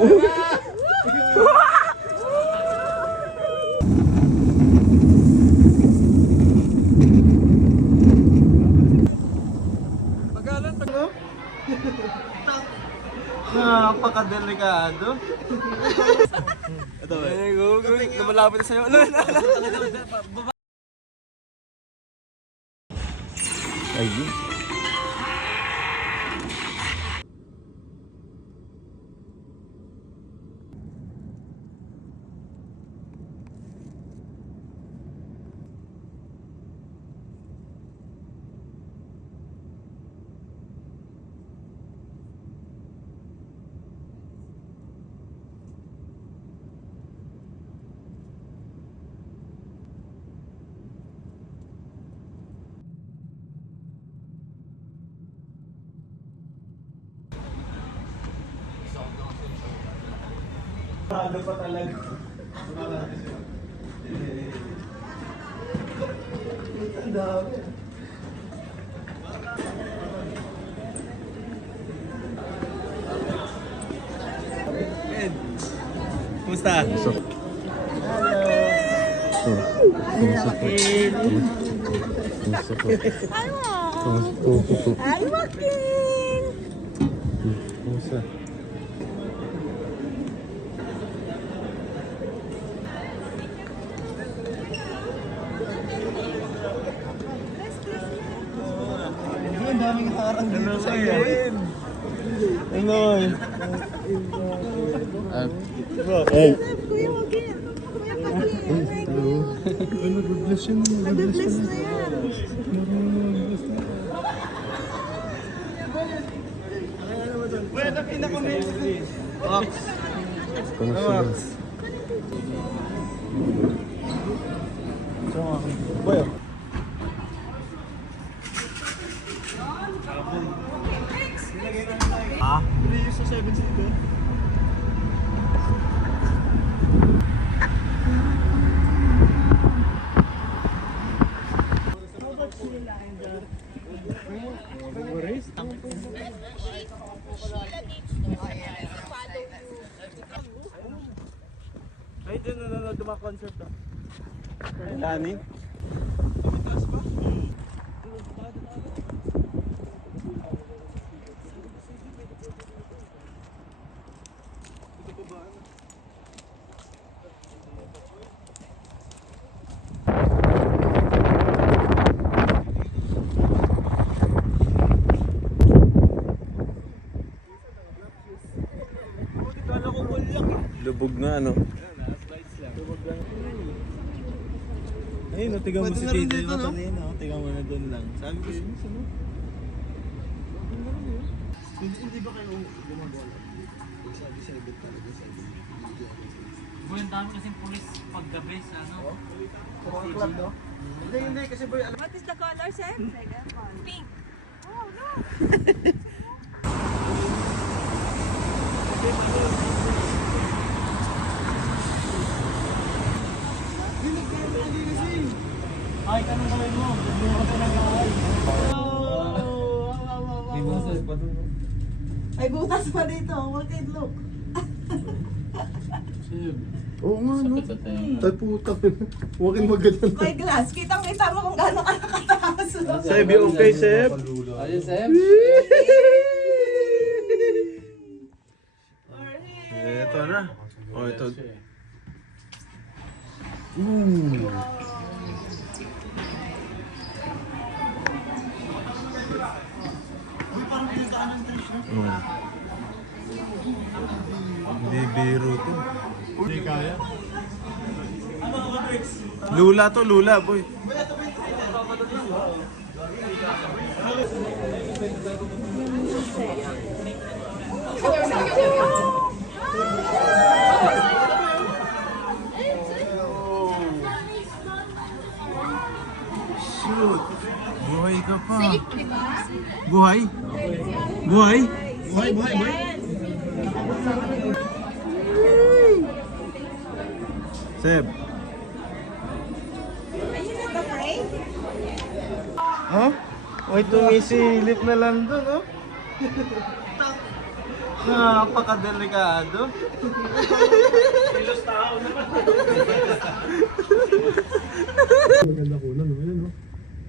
Magalan pa no? Napaka-delikado. Ito eh. Lumalapit na sa'yo. Ayun. Ano pa talaga? Ang dami. Ed, kumusta? Hello. Kumusta po? Kumusta po? Ay, Joaquin! Kumusta? Ang daming harang dito sa iyo. Ano eh? Kuya Joaquin! Kuya Joaquin! Hello. Nag-bless yun. Nag-bless na yan. Pwede pinaka-main. Box. Kumusta? Boy. Ah? Hindi yung sa 7 seat ko. Ay, dyan nanonood ng mga concert ah. Lani? Tumitaas ba? Ito pa ba? Lubog na ano? Ayun, tiga mo si Tito yung kanina. Tiga mo na doon lang. Sabi ko siya, sino? Hindi ba kayo gumagawa? Sabi sa ibig talaga sa ibig. Boy, ang dami kasing pulis paggabi sa ano? Sa mga club, no? Hindi, kasi boy, alam. What is the color, sir? Pink. Oh, no! Ay, tanong gawin mo. Bigyan ko talaga ay. May butas pa doon. Ay, butas pa dito. Joaquin, look. Oo nga no? Ay puta. Huwag kang maganda. May glass. Kitang-kita mo kung gaano ka nakataas. Seb, you okay, Seb? Ayun, Seb. Ito na. Oh, ito. Hindi biro to. Hindi kaya. Lula to, lula boy. Shoot. Buhay ka pa. Buhay? Buhay? Buhay, buhay, buhay. Seb. Are you not afraid? Huh? May tumisilip na lang doon, oh. Napakadelikado. Kilos tao naman. Maganda ko na, no? Ayan, no?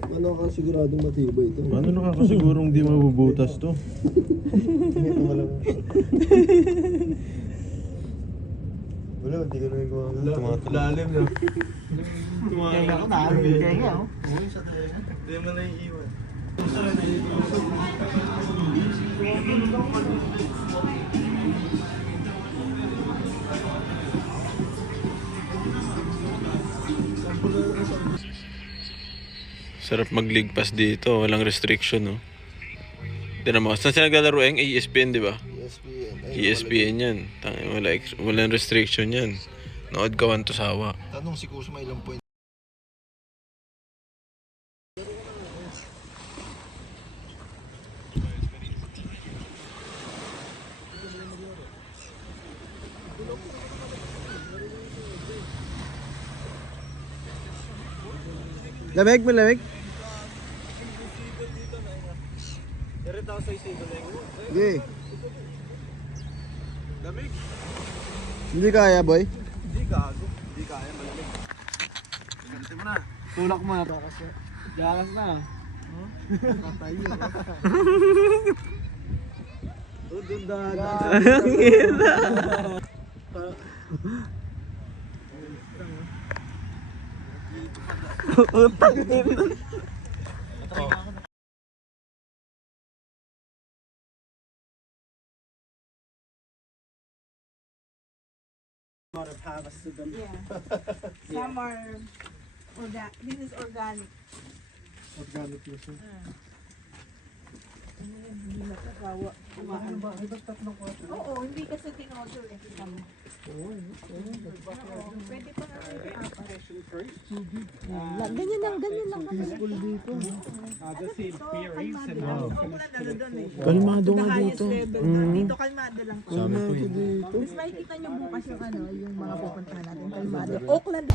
Ano ka siguradong matibay ito? Ano nakakasigurong di mabubutas to? Wala, hindi ka namin kumakala. Lalim na. Kaya ako nakakabig kaya oh. Hindi mo na iiwan. Sarap magligpas dito, walang restriction, no? Tignan mo, saan sila naglalaro ang ESPN, di ba? ESPN. ESPN yan. Walang restriction yan. Nood ka 1 to sawa. Tanong si Kusma ilang point. Lamig mo, lamig? Sige. Hindi kaya, boy. Hindi gago. Hindi kaya, malamig. Ganti mo na. Tulak mo na to kasi. Jakas na. Patay yun. Doon dagat. Yeah. Some are this is organic. Organic na siya. Hindi nakakawa. Ano ba? Ay, ba't tatlong kwarto? Oo, hindi kasi tinosol eh. Pwede pa nga. Ganyan lang kami. School dito. Kalmado nga dito. Dito kalmado lang. Kalmado dito. Mas makikita nyo bukas yung yung mga pupuntahan natin. Kalmado. Oakland.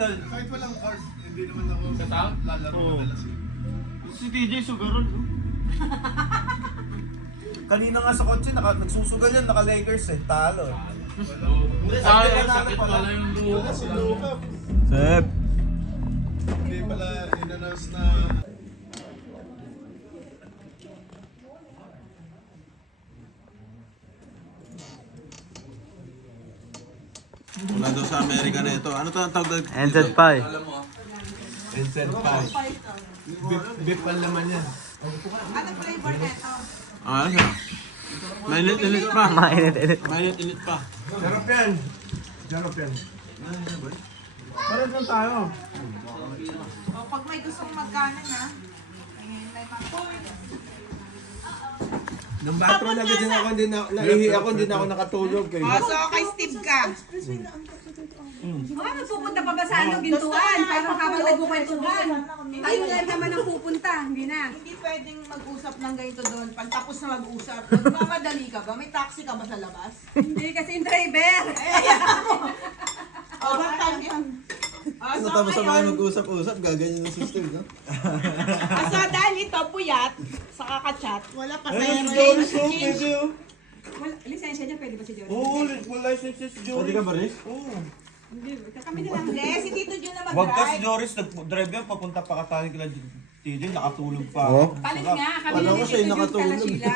Kahit walang card, hindi naman ako lalaro madalas. Si TJ Sugarol. Kanina nga sa kotse, nagsusugal yan, naka-Lakers eh. Talo eh. Ay, sakit pala yung luha. Sep! Hindi pala in-announce na... Wala daw sa Amerika na ito. Ano to ang tawag? NZ Pie. Vincent Pie. Beef pa naman yan. Anong flavor nito? Ah, ano siya? Mainit-init pa. Mainit-init. Mainit-init pa. Jarap yan. Jarap yan. Parang lang tayo. O, pag may gustong magkanan ha. Ayun, may pang-point. Nung bata na din ako, naihi ako, hindi na ako nakatulog. Kayo. So, kay Steve ka. Ano, pupunta pa ba sa bintuan? Parang habang nagkukwentuhan. Tayo lang naman ang pupunta, hindi na. Hindi pwedeng mag-usap ng ganito doon. Pag tapos na mag-usap, magmamadali ka ba? May taxi ka ba sa labas? Hindi kasi yung driver. O, bakit yan? Ano tapos sa mga mag-usap-usap, gaganyan yung system, no? So, dahil ito, puyat, sa kakachat, wala pa sa Wala, lisensya niya, pwede ba si Jory? Oo, full license si Joris. Pwede ka ba rin? Oo. Kami na lang. Hindi, si Tito Jun na Wag ka si mag-drive. Joris, nag-drive yan, papunta pa kataling kila TJ, nakatulog pa. Oo. Palit nga, kami Alam na ko ni siya yung Tito Jun nakatulog. kala Sheila.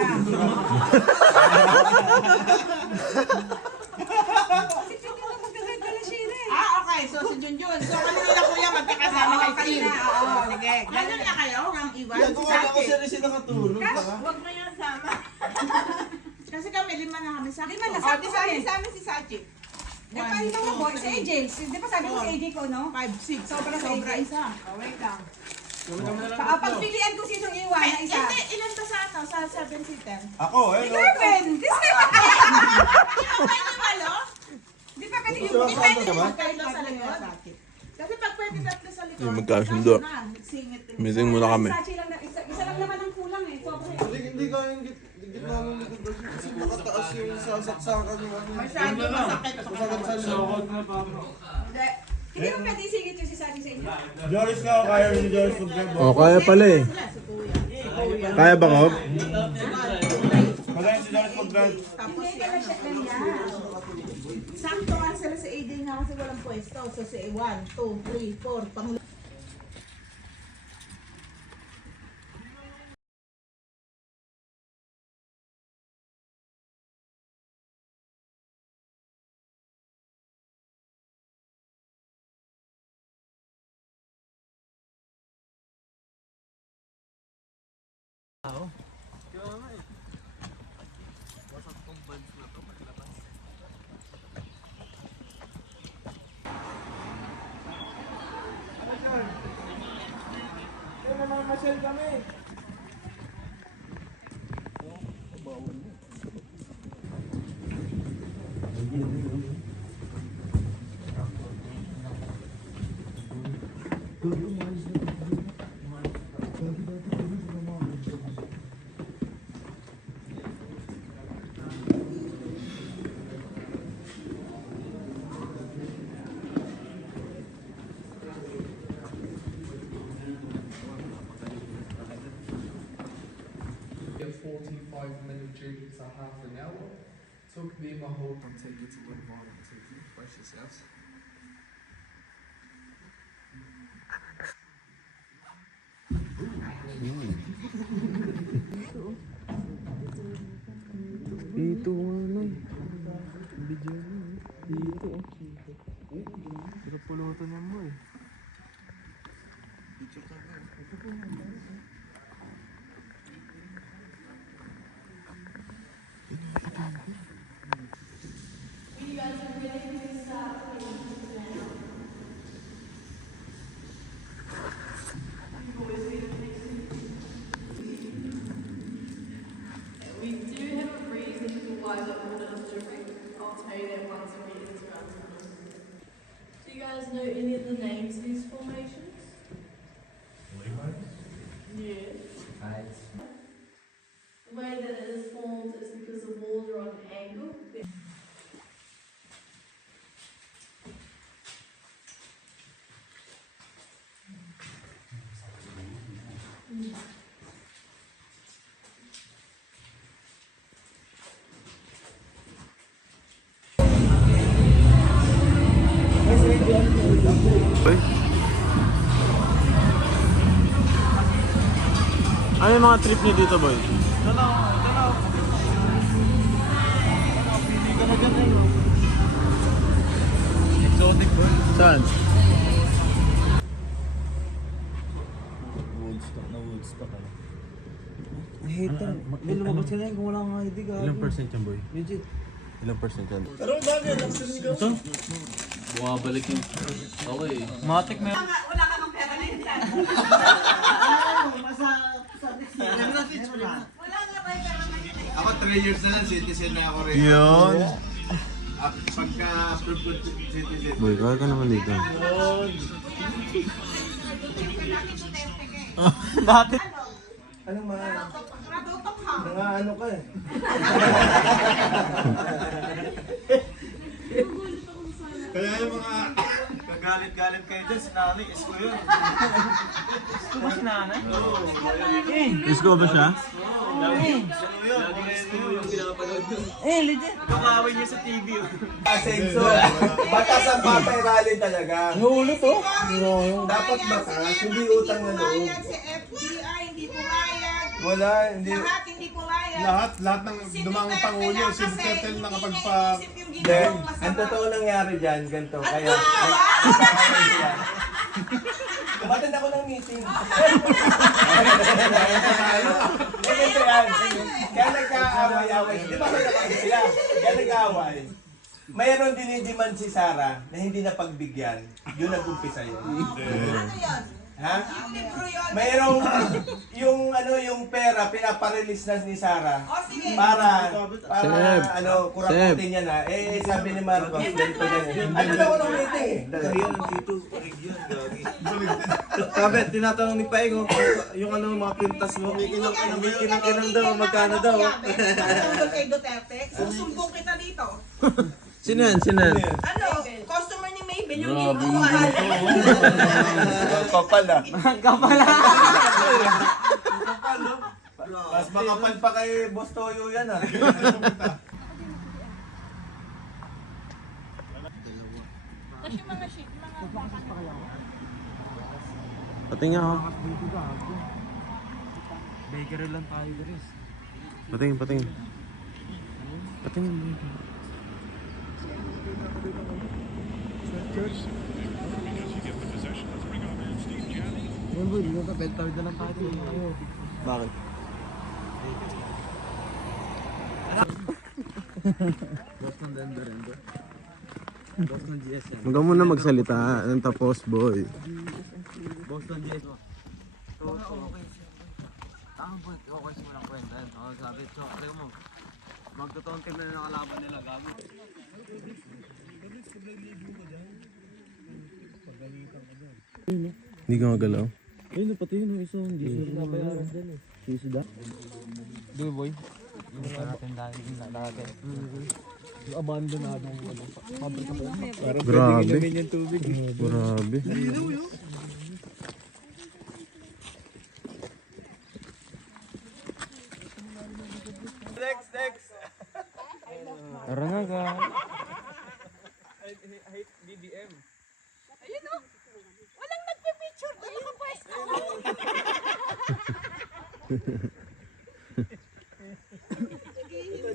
Si Tito na magdadrive kala Sheila eh. Okay. So, si Junjun. So, kanina na kuya, magkakasama kay Steve. kanina, oo. Sige. Gano'n na kayo, ng iwan. Yan, Si kung wala ko Sachi. siya rin siya nakatulog. Huwag mo yan sama. Kasi kami, 5 na kami sa Lima na, O, sakto di kami. sa amin si Sachi. Yung kanina mo boy, si AJ. Di ba sabi ko si AJ ko, no? 5, 6. Sobra sa Sobra AJ. isa. O, wait lang. Pagpilian ko sinong iwan na isa. Hindi, ilan pa sa ano? Sa 7-seater? Ako, eh. 11! Kasi Ano? di pa pwede yung Gusto mo Depende ka ba? kung kayo sa likod. Kasi pag pwede sa Hindi magkasundo. Singit. Meeting muna kami. Sachi lang na, isa lang naman ang kulang eh. Sobrang Hindi kayang git namin likod bro. Kasi nakataas yung sasaksakan yung ano. Masyado masakit. Masakit sa likod. Hindi. Hindi mo pwede isingit yung si Sachi sa inyo. Joris ka, kaya ni Joris mag-grab. Oh, kaya pala eh. Sila, si Kuya. Kaya ba, Kob? Kaya si Joris mag-grab. Tapos Hindi ka yan. na siya ganyan. Sakto nga sila sa AD nga kasi walang pwesto. So si 1, 2, 3, 4. Pang A 45-minute trip is a half an hour. Took me my whole time to get to the bottom to refresh yourselves. Dito ano eh. Video dito. Pero pulutan niya mo eh. We do have a reason for why the order is different. I'll tell you that once we get into our tunnel. Do you guys know any of the names of these formations? Yeah. The way that it is formed is because the walls are on an angle. Uy. Ano yung mga trip niyo dito, boy? Exotic bro. Saan? Woodstock na Woodstock ano. Hater. May lumabas ka na yun kung wala kang ID ka. Ilang percent yan, boy? Legit. Ilang percent yan? Bumabalik yung... Okay. Matik meron. Wala ka ng pera na yun. Wala nga tayo pera na yun. Ako 3 years na lang, citizen na ako rin. Yun. Pagka-approve ko citizen. Boy, kaya ka naman dito. Dati. Ano mga... Natutok ha. Mga ano ka eh. Kaya yung mga... Kagalit-galit kayo dyan, si nanay, isko yun. Gusto mo si nanay? Isko ba siya? Kakawin niya sa TV. Asenso. Batas ang patay rally talaga. Nulo to? Dapat batas, hindi utang na loob. Pumayag si FBI, hindi pumayag. Wala, hindi. Lahat hindi pumayag. Lahat ng dumang pangulo, si Duterte nakapagpa... Then, ang totoo nangyari dyan, ganito. Kaya, Batid ako ng meeting. Ganito yan. Kaya nagka-away-away. Di ba nagkakaway sila? Kaya nag-away. Mayroon dinidemand si Sarah na hindi na pagbigyan. Yun nag-umpisa yun. Ano yun? Ha? Yung libro yun. Mayroong yung pera pinaparelease na ni Sarah O, sige. para Seb. kurakutin niya na. Eh, sabi ni Marcos, ganito ganyan. Ano daw ng meeting eh? Sabi, tinatanong ni Paeng, yung mga pintas mo, kinang daw, magkano daw. Pagtanggol kay Duterte, susumbong kita dito. Sino yan? Sino yan? Ano, customer ni Maybell, yung libruan. Kapal ah. Kapal. Mas makapal pa kay Boss Toyo yan ah. Pating nga ako. Bakery lang tayo, guys. Pating. Pating. Boy, yung kapel-tawid na lang tayo. Bakit? Boss ng Denver. Boss ng GSM. Huwag ka muna magsalita ng tapos, boy. Boss ng GSM. Okay. Tama po, okay mo lang kwenta. Sabi, tsokre mo. Magtotoong team na nakalaban nila, gabi. Hindi ka magalaw. Ayun, pati yun, isa hindi siya nabayaran din eh. Susi da? Di boy. Yung natin dahil yung nalagay. Yung abandonadong pabrika pa yun. Parang pwede Grabe. inumin yung tubig. Grabe. Next. Tara na ka. Ayun o. Walang nagpipicture doon. Nakapwesto.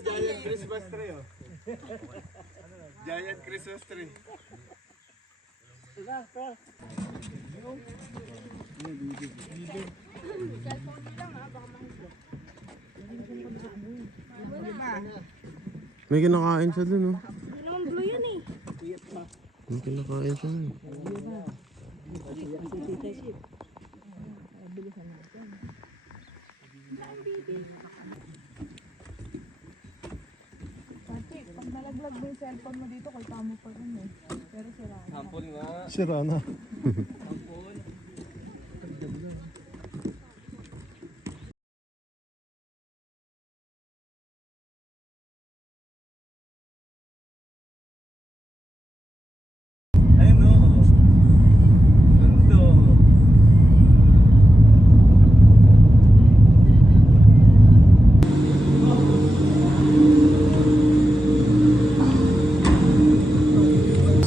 Giant Christmas tree oh. Giant Christmas tree. May kinakain siya dun, oh. Anong blue yan eh? May kinakain siya dun. Pag nalaglag mo yung cellphone mo dito, kay tamo pa rin eh. Pero sira. Sampol nga. Sira na. Sampol. Ayun o. Ganito.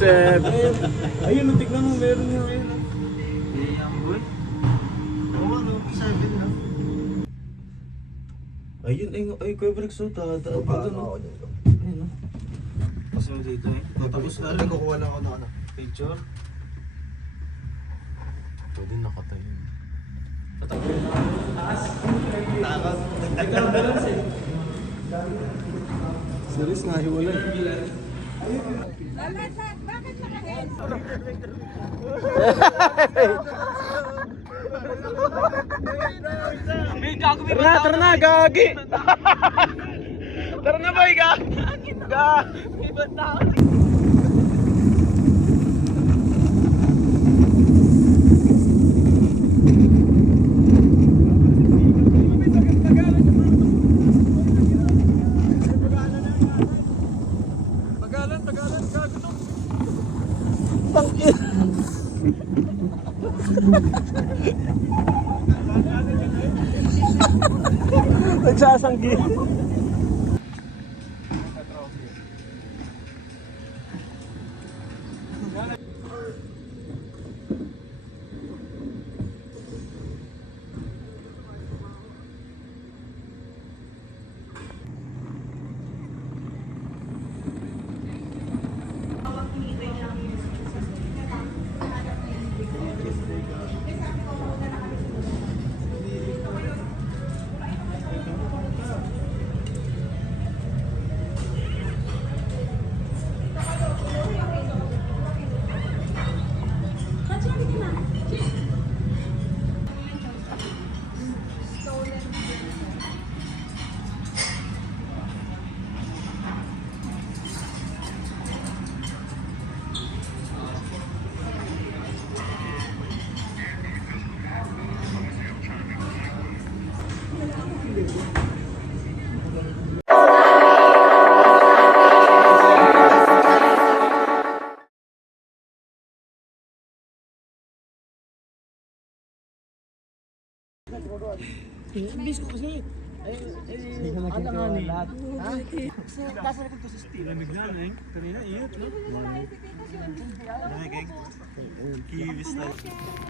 Seb! Ayun, tignan mo, meron nga ayun. Ayun, boy. Oo, ano, 7 na. Ayun, ay, Kuya Brex, oh, tataan pa doon, oh. Ayun, oh. Pasok dito, eh. Tapos na rin. Kukuha lang ako ng ano. Picture. Pwede nakatayo. Series nga, hiwalay. Bakit naka-head? Tara na, gagi! Tara na, boy, gagi! Nagsasanggi.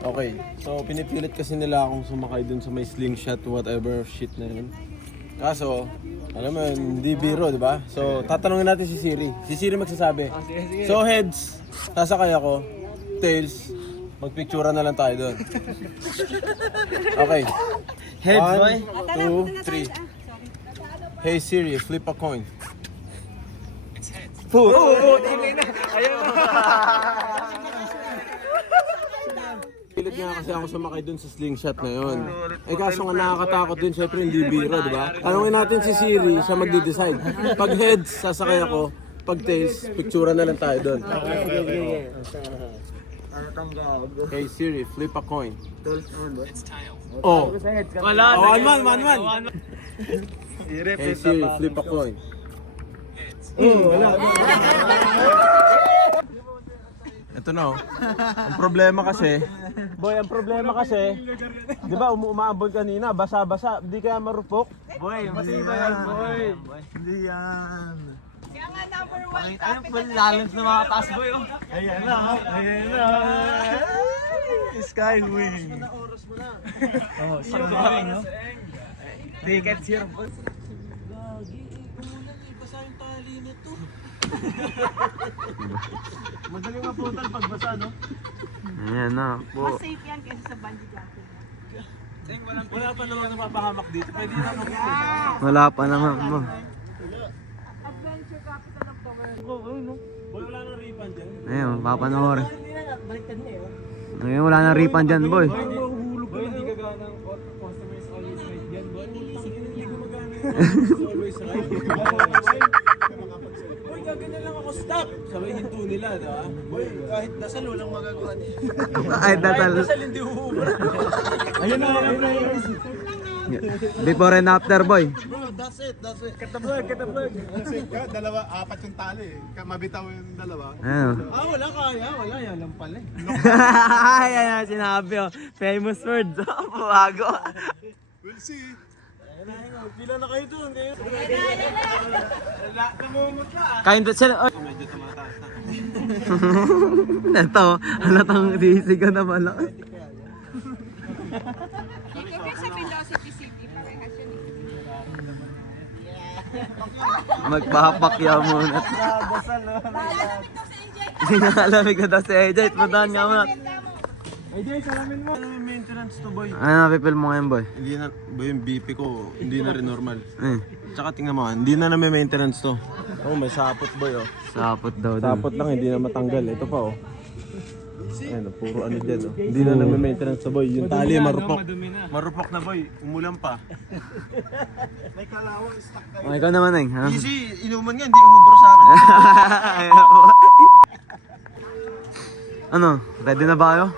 Okay, so pinipilit kasi nila akong sumakay dun sa may slingshot whatever shit na yun. Kaso, alam mo yun, hindi biro, di ba? So, tatanungin natin si Siri. Si Siri magsasabi. So, heads, sasakay ako. Tails, magpictura na lang tayo dun. Okay. Heads, 1, 2, 3. Hey Siri, flip a coin. Pilit nga kasi ako sumakay dun sa slingshot na yun. Eh kaso nga nakakatakot din, syempre hindi biro, di ba? Tanungin natin si Siri, siya magde-decide. Pag heads, sasakay ako. Pag tails, pictura na lang tayo dun. Hey Siri, flip a coin. Oh. Wala. Oh, one. Hey Siri, flip a coin. Ito na oh. Ang problema kasi, di ba umaambon kanina, basa-basa, di kaya marupok? Boy, mali ba yan, boy? Hindi yan. Kaya nga number 1 Ano ba lalens na mga taas, boy? Oh. Ayan na. Skywing. Oh, sure ba, no? Tickets here, boy. Madaling maputal pagbasa, no? Ayan na po. Mas safe yan kaysa sa bungee jumping. Wala pa naman napapahamak dito. Pwede na mag Wala pa naman po. Adventure capital of the world. Wala nang ripan dyan. Ayun, papanoorin. Ayun, wala nang ripan dyan, boy. Mahuhulog ka. Hindi ka gana ng customers always right dyan. Hindi gumagana yung always right. Boy, gaganyan lang ako, stop! Sabay hinto nila, diba? Boy, kahit dasal, walang magagawa niya. Ay, datal. Dasal, hindi huhubra. Ayun na. Before and after, boy. Bro, that's it. Kasi ka, dalawa, apat yung tali eh. Mabitaw yung dalawa. Ayun. Wala kaya. Wala yan lang pala eh. Ayan, sinabi oh. Famous words. Bago. We'll see. Pila na kayo doon. Namumutla ah. Kain doon sila. Medyo tumataas na. Ito, halatang sisigaw na pala. Kaya sa Velocity City, parehas yun eh. Magpapakyaw muna. Sinalamig na daw si AJ. Puntahan nga muna. AJ, salamin mo. Ano yung maintenance to, boy? Ano napipil mo ngayon, boy? Hindi na, boy, yung BP ko, hindi na rin normal. Eh, Tsaka tingnan mo, hindi na may maintenance to. Oh, may sapot, boy, oh. sapot daw dun. Sapot lang, hindi na matanggal. Ito pa, oh. Ayun, puro ano dyan, oh. Hindi na may maintenance to, boy. Yung tali, marupok. Marupok na, boy. Umulan pa. Oh, ikaw naman, eh. Ha? Easy, inuman nga, hindi umubra sa akin. Ano, ready na ba kayo?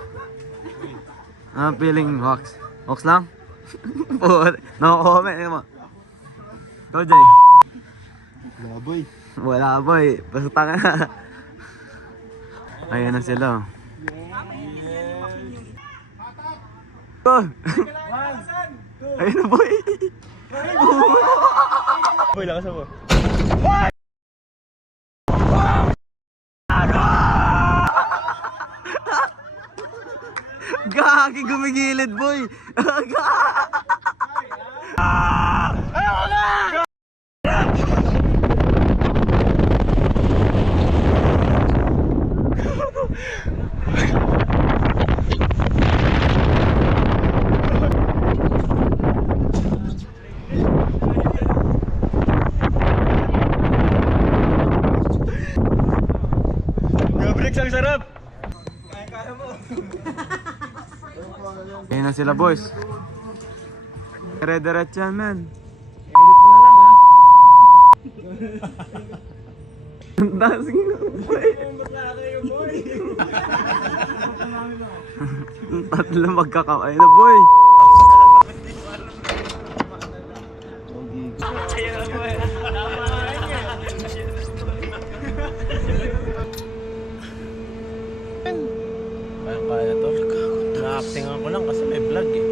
Ano feeling, Wax? Wax lang? No comment, mo. Go, Jay. Wala, boy. Wala, boy. Basta tanga na. Ayan na sila. Oh. Ayun na, boy. Boy, lakas ako. Gagi, gumigilid, boy. Gabrix, ang sarap. Ayan na sila, boys. Dire-diretso yan, man. Edit mo na lang, ha? Ang dasing na, boy. Tatlo magkakaway na, boy. Actingan ko lang kasi may vlog eh.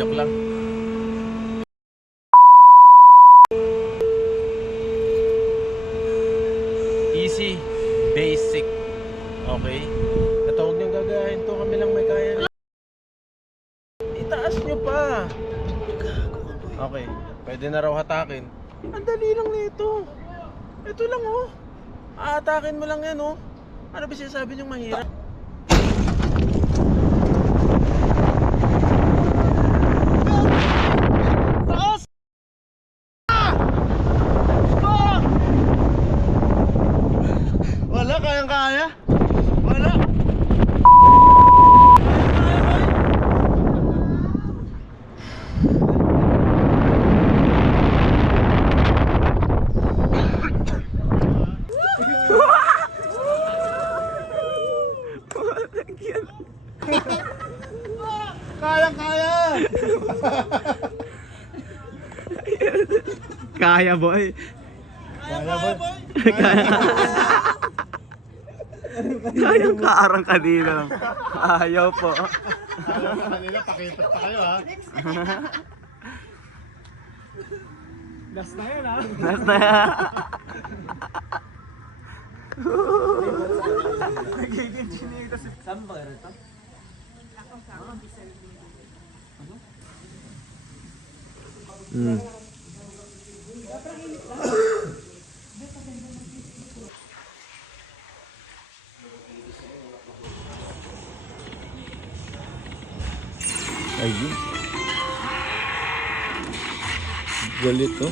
Joke lang. Easy, basic. Okay? At huwag niyong gagayahin to, kami lang may kaya. Itaas niyo pa. Okay, pwede na raw hatakin. Ang dali lang nito. Ito lang oh. Aatakin mo lang yan oh. Ano ba sinasabi niyong mahirap? Wala, kayang-kaya. Wala. Kayang-kaya. Kaya boy. Kayang kaarang kanina lang. Ayaw po. Kanina, pakipot pa kayo ha. Last na yan ha. Last na yan. Nagiging chinita si... Saan ba kayo ito? Ayun. Galit oh.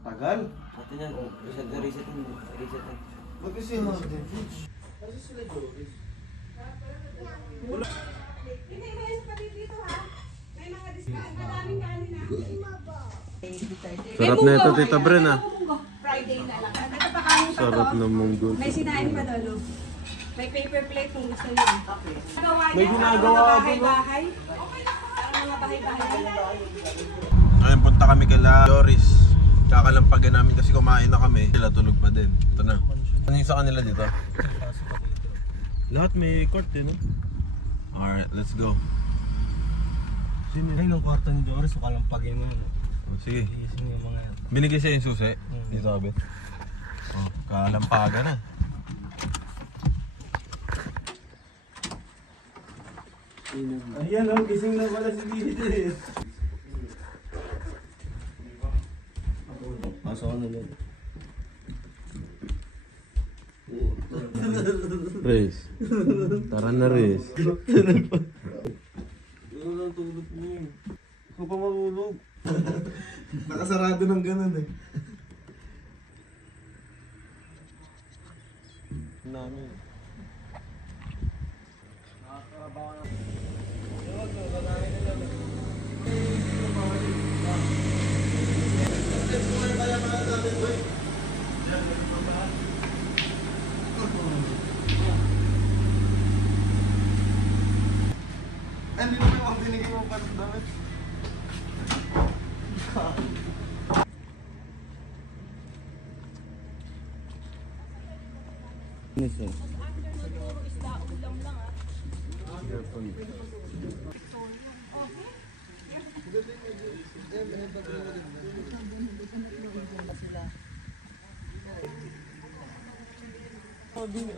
Tagal. Ito yan. Reset. Ba't kasi yung mga fridge? Hindi mo yan sa dito ha. May mga discount. Madaming kanin ha. Sarap na ito, Tita Bren ah. Friday na lang. Ito pa kanin pa Sarap to. na munggo. May sinain pa doon. May paper plate kung gusto niyo. May ginagawa ako, no? Bahay-bahay. Ang mga bahay-bahay. Ayun, punta kami kila Doris. Kakalampagan namin kasi kumain na kami. Sila tulog pa din. Ito na. Ano yung sa kanila dito? Lahat may court eh, no? Alright, let's go. Sino yun? Yung kwarto ni Doris, kalampagin mo yun. Oh, sige. Iisin yung mga yan. Binigay siya yung susi. Dito kabit. Oh, kalampagan na. Ayan oh, gising na pala si Dito eh. Pasok ko na lang. Riz. Tara na, Riz. Ano lang tulog niyo eh. Ikaw pa matulog. Nakasarado ng ganun eh. Namin. Ano naman yung binigay mo pa ng damit?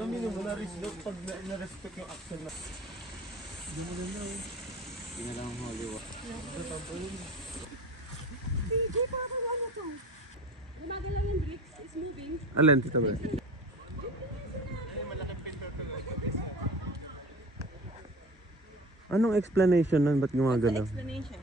Aminin mo na respect pag na-respect yung action na. Alin, Tita Bren? Anong explanation nun? Ba't gumagalaw? Explanation.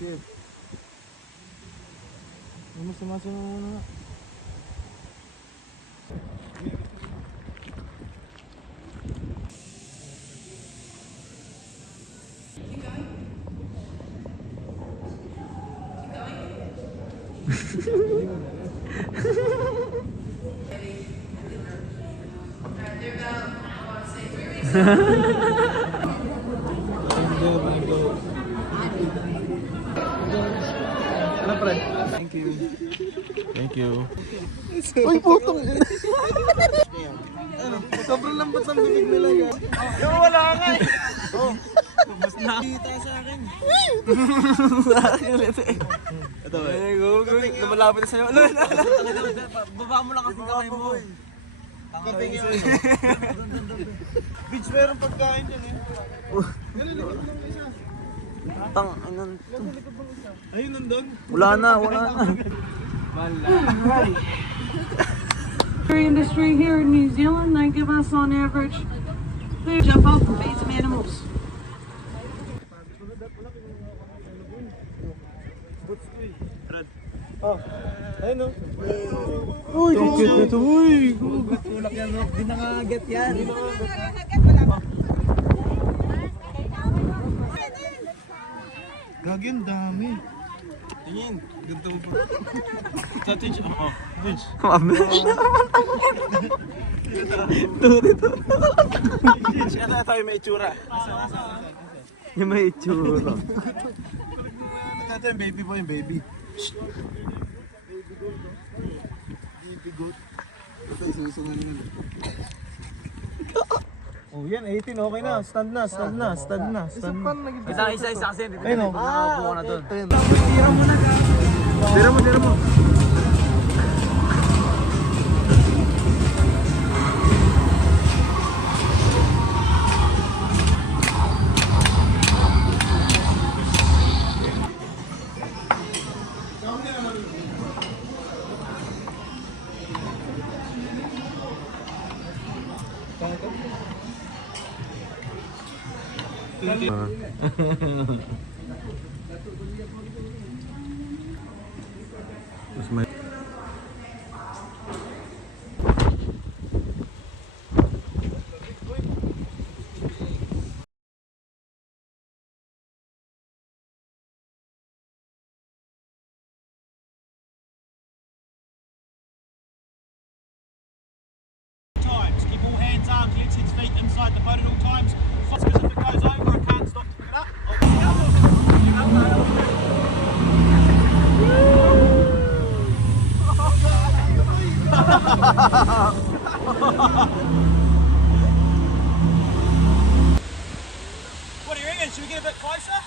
Sumasunod muna nga. Ano pre? Thank you. Thank you. Uy, putong ina. Ano? Sobrang lambot ng bibig nila yan. Yung wala nga eh. Oh. Mas nakita sa akin. Sa akin ulit eh. Ito ba? Lumalapit na sa'yo. Baba mo lang kasi kamay mo. Kaping yun. Bitch, meron pagkain dyan eh. Tang, ayun. Ayun nandun. Wala na. Industry here in New Zealand, they give us on average, they jump off and feed some animals. Oh, ayun o. Uy, cute ito. Uy, tulak yan. Di nangagat yan. Gagi, ang dami. Tingin, ganito mo po. Sa Twitch, Twitch. Twitch, ano tayo may itsura? Yung may itsura. Ito yung baby boy, yung baby. Baby goat. Ito, susunod yun. Oh, yan, 18, okay na. Stand na. Isa kasi. Ayun o. Upo na doon. Tira mo. Keep all hands, arms, legs, heads, feet inside the boat at all times. Because if it goes over, I can't stop to pick it up. What do you reckon? Should we get a bit closer?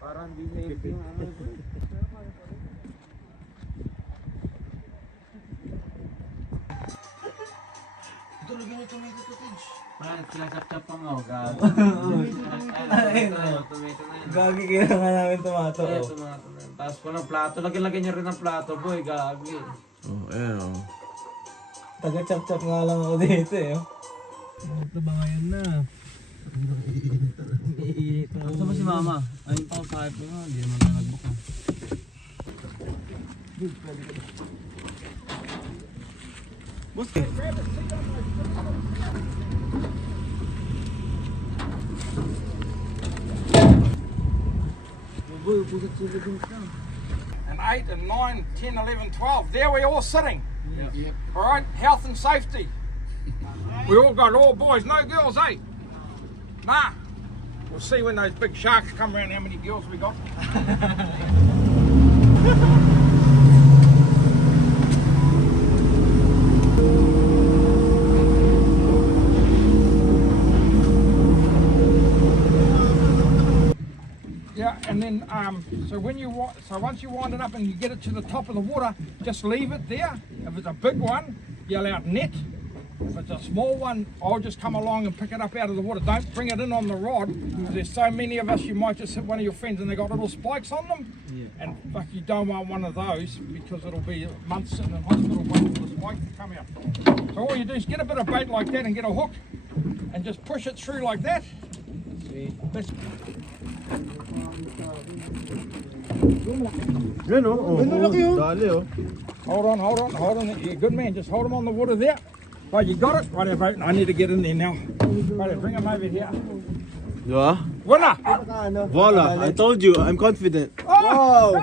Parang di safe yung ano. Tulogin niyo tomato to, Tidge. Parang sinasap-sap pa mo, gago. Gagi, kailangan namin tomato. Ay, tomato na yun. Tapos pa ng plato, lagyan niya rin ng plato, boy, gagi. Oh, ayun oh. Taga-chop-chop nga lang ako dito eh. Ito ba ngayon na? Saan ba si mama? Ayun pa ako sa hype mo, hindi naman na nag-book mo. Boss, and 8 and 9, 10, 11, 12. There we're all sitting. Yep. All right, health and safety. We all got all boys, no girls, eh? Nah. We'll see when those big sharks come around how many girls we got. Yeah, Yeah, and then so once you wind it up and you get it to the top of the water, just leave it there. If it's a big one, yell out net. If it's a small one, I'll just come along and pick it up out of the water. Don't bring it in on the rod, because there's so many of us, you might just hit one of your friends and they got little spikes on them. And fuck, you don't want one of those, because it'll be months sitting in hospital waiting for the spike to come out. So all you do is get a bit of bait like that and get a hook and just push it through like that. That's Yan oh. Dali oh. Hold on. You're a good man. Just hold him on the water there. Right, you got it? Right, I need to get in there now. Right, bring him over here. Diba? Winner! Voila, I told you, I'm confident. Oh!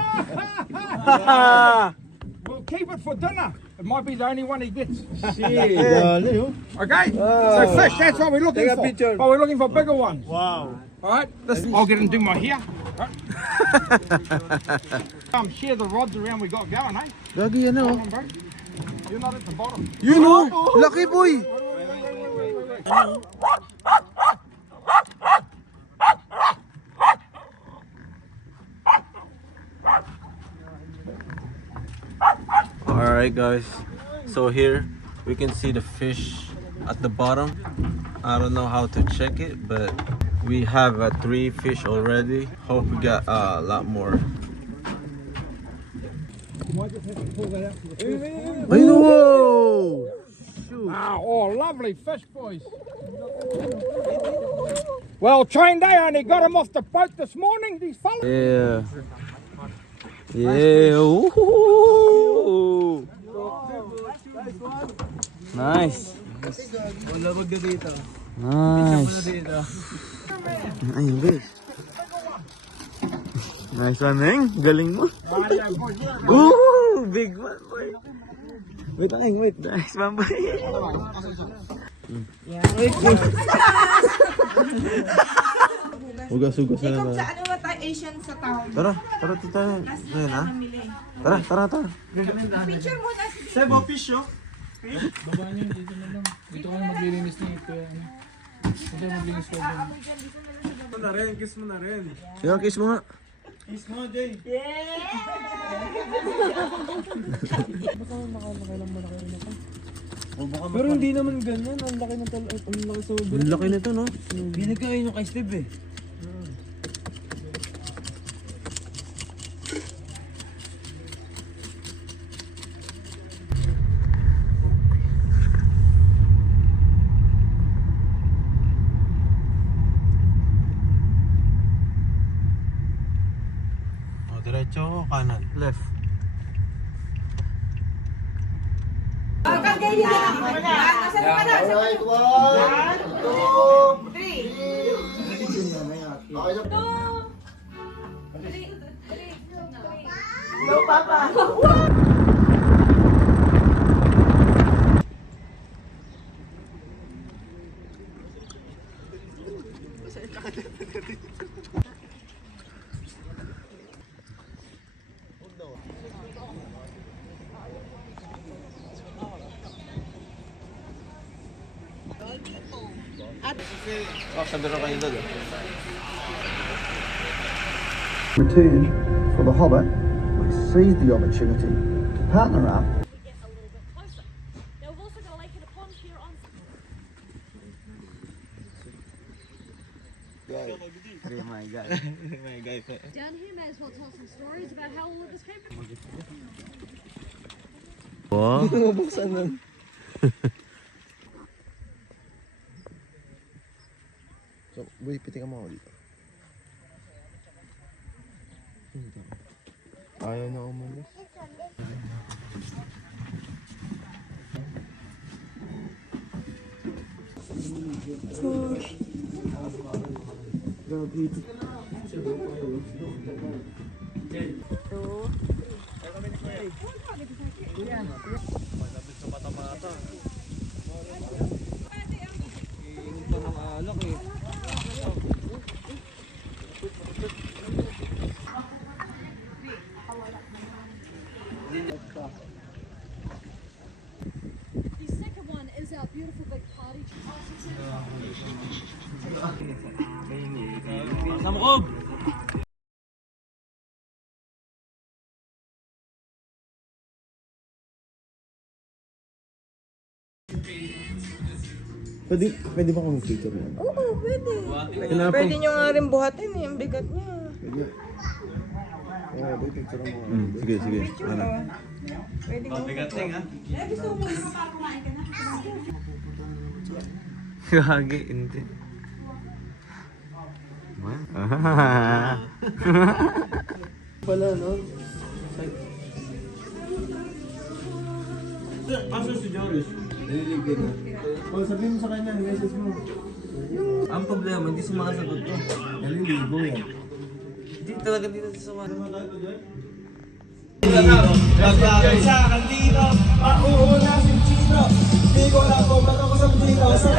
We'll keep it for dinner. It might be the only one he gets. Dali oh. Okay? So fish, that's what we're looking Take a for. picture. But we're looking for bigger ones. Wow. Alright? I'll get and do my hair. Right. Share the rods around we got going, eh? Lagi yan oh. Come on, bro. You're not at the bottom. Yun oh, laki boy. Wait. Alright guys, so here we can see the fish at the bottom. I don't know how to check it, but we have 3 fish already. Hope we got a lot more. Might just have to pull that out to the fish. Whoa! Oh, lovely fish, boys. Well, trained, they only got him off the boat this morning, these fellas. Yeah. Yeah. Ooh. Nice. Nice. Ayun, guys. Nice one, Neng. Galing mo. Ooh, big one, boy. Wait, Neng, wait. Nice one, boy. Hugas-hugas na Ikaw naman. sa ano ba tayo, Asian sa town? Tara tayo. Ayun, ha? Tara. Picture muna si Sebo, fish oh. Baba niyo, dito na lang. Dito kayo maglilinis ni Kuya. Dito maglinis ko. Kiss mo na rin. Sige, kiss mo nga. Kiss mo, Jay. Pero hindi naman ganyan. Ang laki ng ang laki sa ulo. Ang laki nito, no? Binigay nyo kay Steve eh. Diretso, kanan. Left. Alright, 1, 2, 3. No, Papa. Sabi rin kayo doon. Return for the Hobbit, we seized the opportunity to partner up. Now we've also got a lake and a pond here on. My God. Down here, may as well tell some stories about how all of this came from. Wow. Buksan nun. So, boy, pitikan mo ako dito. Ayaw na umalis. The second one is our beautiful big party. Sa mukog! Pwede ba kung picture yan? Oo, pwede. Kinapang. Pwede nyo nga rin buhatin eh, ang bigat niya. Sige. Ano? Pwede nga. Gusto mo muna para kumain ka na. Gagi, hindi. Pala, no? Kaso si Joris, naliligid na. O, sabihin mo sa kanya, message mo. Ang problema, hindi sumasagot to. Naliligo yan. Hindi talaga dito sa sumasagot. Sa kantino, mauuna si Chino. Di ko na po, ba't ako sa Chino? Sa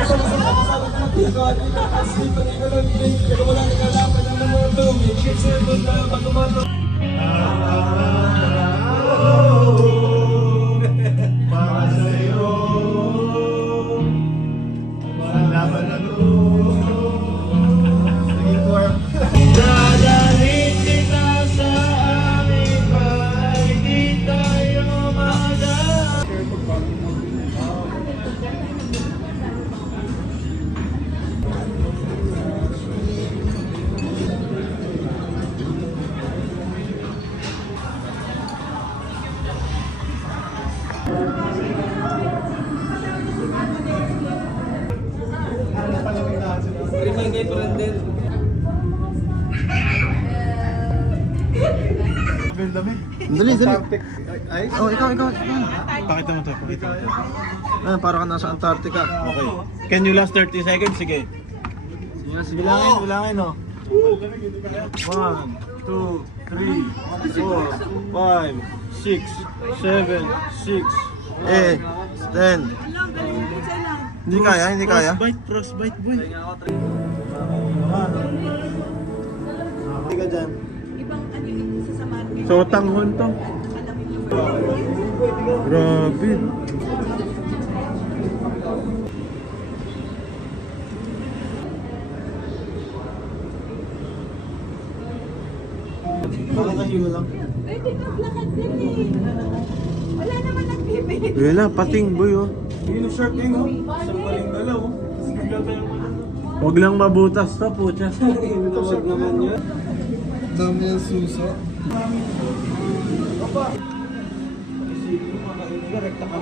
Chino, kasi pati ko lang din. Pero wala nang kalapan ng mga tumigil. Sipon na pagkumato. Para sa'yo, malaban na dadalhin kita sa aming bahay, di tayo maadaan. Remind kay Brandon. Dali. Oh, ikaw. Pakita mo to. Ano, para ka nasa Antarctica. Okay. Can you last 30 seconds? Sige. Bilangin, no? 1, 2, 3, 4, 5, 6, 7, 6, 8, 10. Hindi kaya. Frostbite, boy. Hindi ka dyan. Ibang ano yung sasamahan mo. So, tanghon to. Grabe. Pakakahiwa lang. Pwede ka lakad din eh. Wala naman nagbibigay. Wala, pating boy, oh. Yung shirt niya, no? Isang maling dalaw. Huwag lang mabutas to, pucha. Ito shirt naman yan. Dami yung suso. Rekta ka.